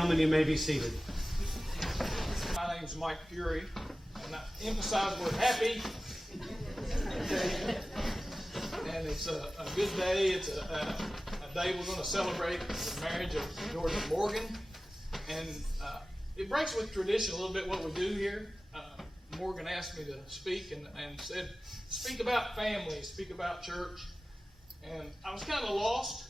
gentlemen, you may be seated. My name is Mike Fury, and I emphasize we're happy. And it's a good day. It's a day we're going to celebrate the marriage of Jordan and Morgan. And it breaks with tradition a little bit what we do here. Morgan asked me to speak and said, speak about family, speak about church. And I was kind of lost,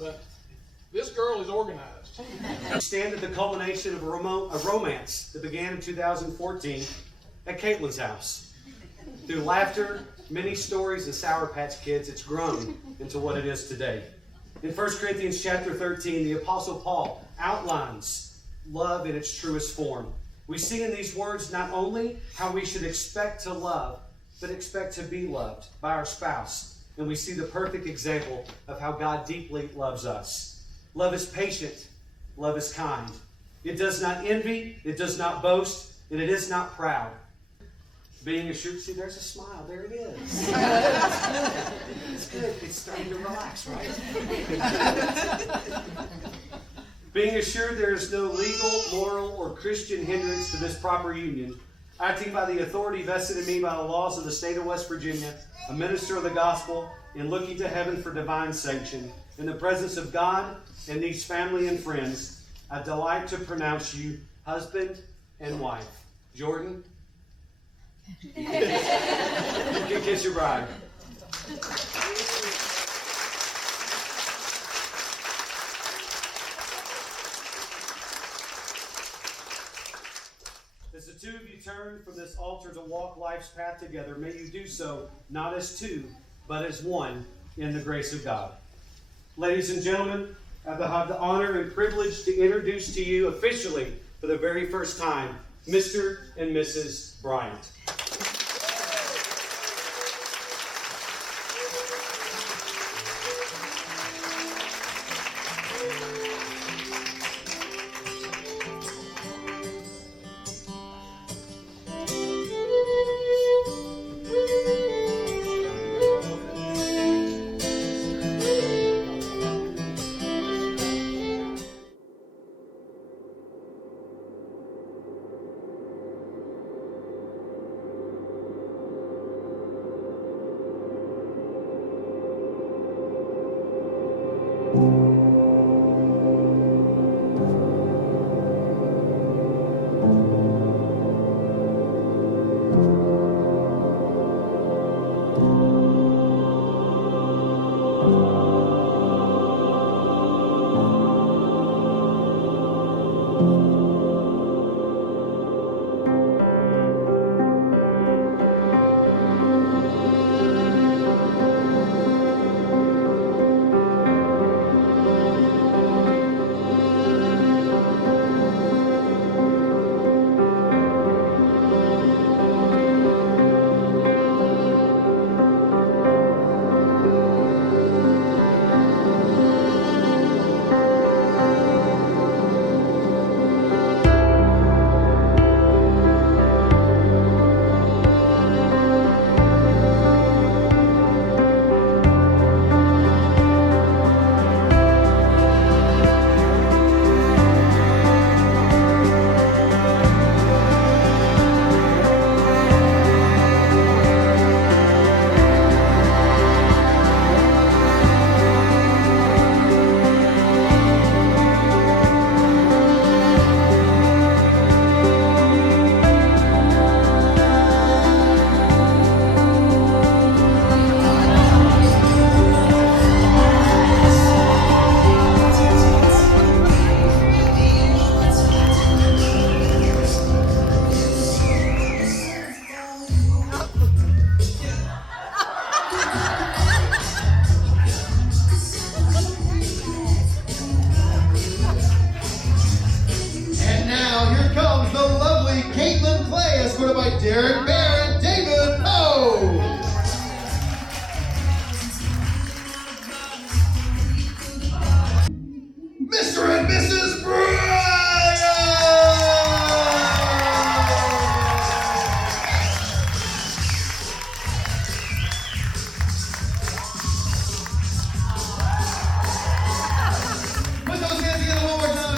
but this girl is organized. We stand at the culmination of a romance that began in 2014 at Caitlin's house. Through laughter, many stories, and Sour Patch Kids, it's grown into what it is today. In 1 Corinthians chapter 13, the Apostle Paul outlines love in its truest form. We see in these words not only how we should expect to love, but expect to be loved by our spouse. And we see the perfect example of how God deeply loves us. Love is patient. Love is kind. It does not envy. It does not boast. And it is not proud. Being assured, see, there's a smile. There it is. It's good. It's starting to relax, right? Being assured there is no legal, moral, or Christian hindrance to this proper union, acting by the authority vested in me by the laws of the state of West Virginia, a minister of the gospel, and looking to heaven for divine sanction, in the presence of God and these family and friends, I delight to pronounce you husband and wife. Jordan, you can kiss your bride. As the two of you turn from this altar to walk life's path together, may you do so not as two, but as one in the grace of God. Ladies and gentlemen, I have the honor and privilege to introduce to you officially for the very first time, Mr. and Mrs. Bryant.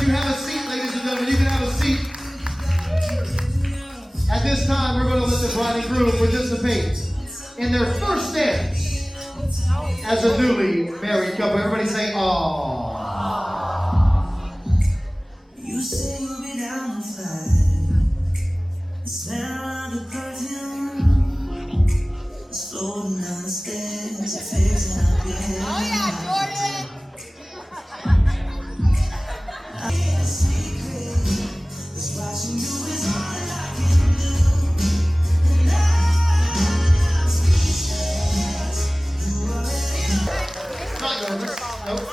You have a seat, ladies feet. At this time, we're going to let the bride and groom participate in their first dance as a newly married couple. Everybody say, aww. You say you'll be down to fight. The smell of the perfume is floating down the stairs, fixing up your head. Oh yeah, Jordan! I ain't a secret. This watching you is all I can do. And I'm speechless. You already know. Not nervous. Nope.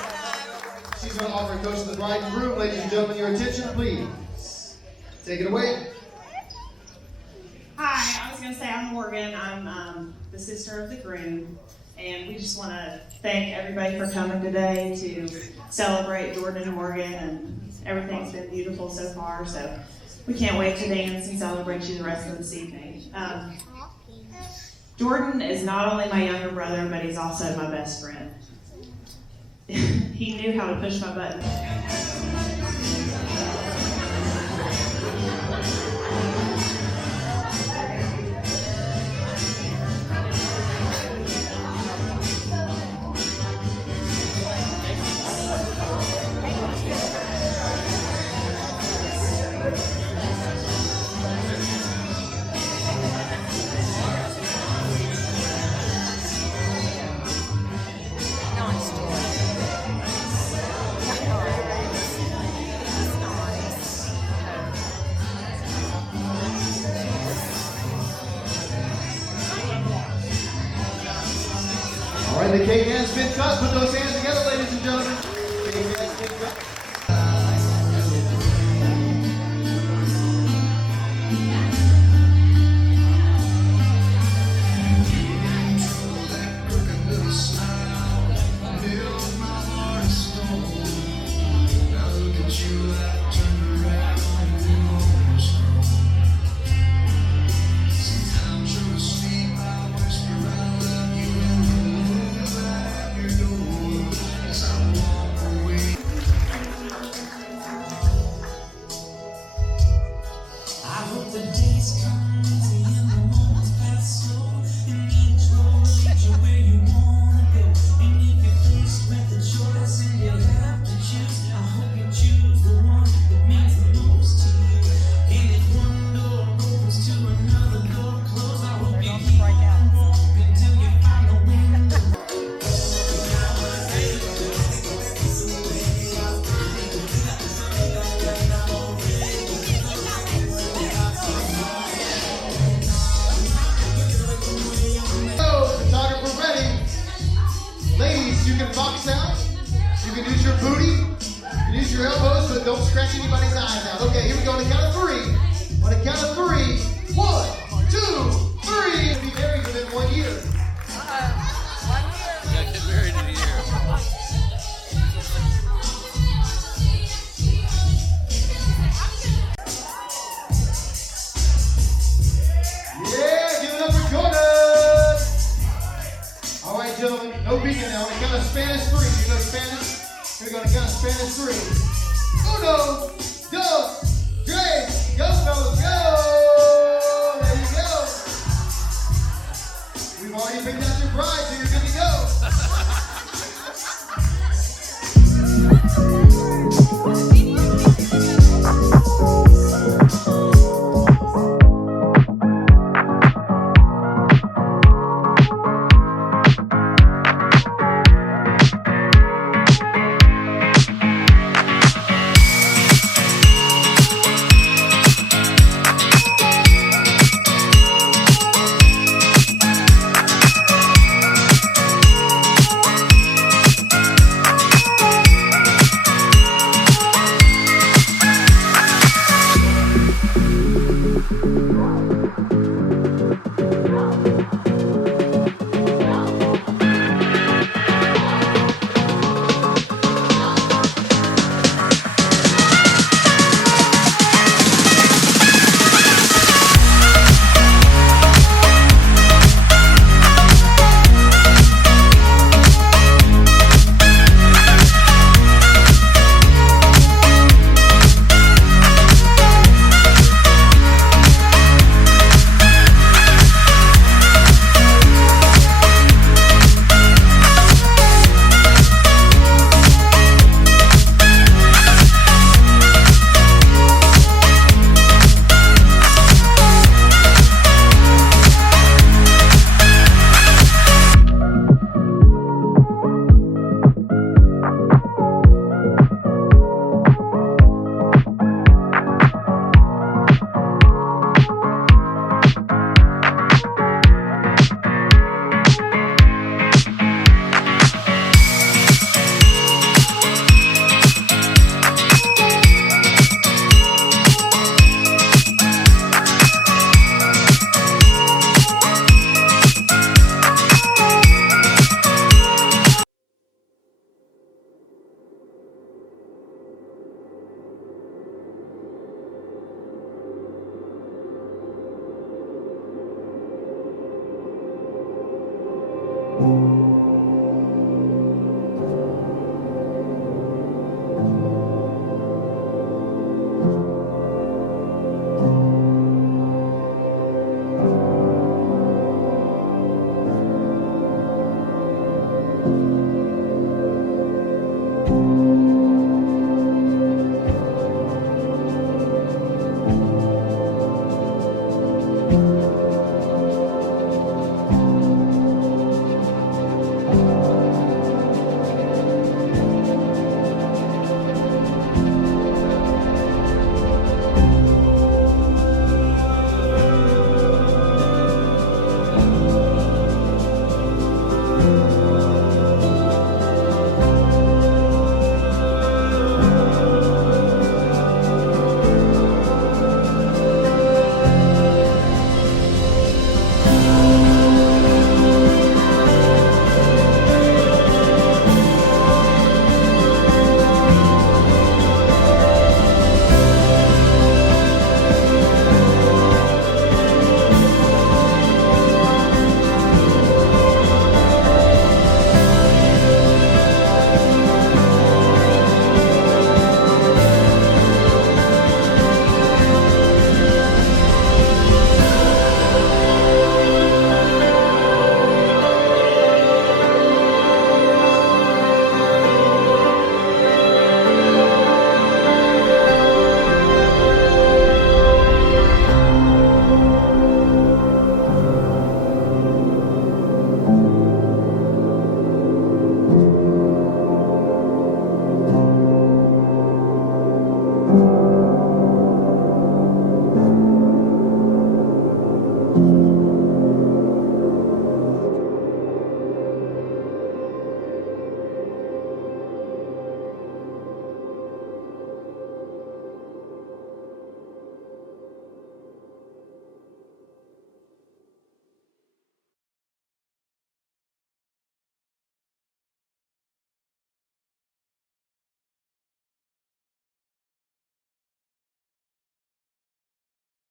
She's going to offer a toast to the bride and groom. Ladies and gentlemen, your attention, please. Take it away. Hi, I was going to say I'm Morgan. I'm the sister of the groom, and we just want to thank everybody for coming today to celebrate Jordan and Morgan, and everything's been beautiful so far, so we can't wait to dance and celebrate you the rest of this evening. Jordan is not only my younger brother, but he's also my best friend. He knew how to push my button. All right, the cake has been cut. Put those hands together, ladies and gentlemen. The cake has been cut. I hope the days come to you and the moments pass slow, and each road leads you where you wanna go. And if you're faced with a choice and you have to choose, I hope you choose the one that means the most to you. And if one door opens to another door closed, I hope you keep on walking till you find the window. Photographer ready. Ladies, you can box out. You can use your booty. You can use your elbows, but don't scratch anybody's eyes out. Okay, here we go. On the count of three. On the count of three.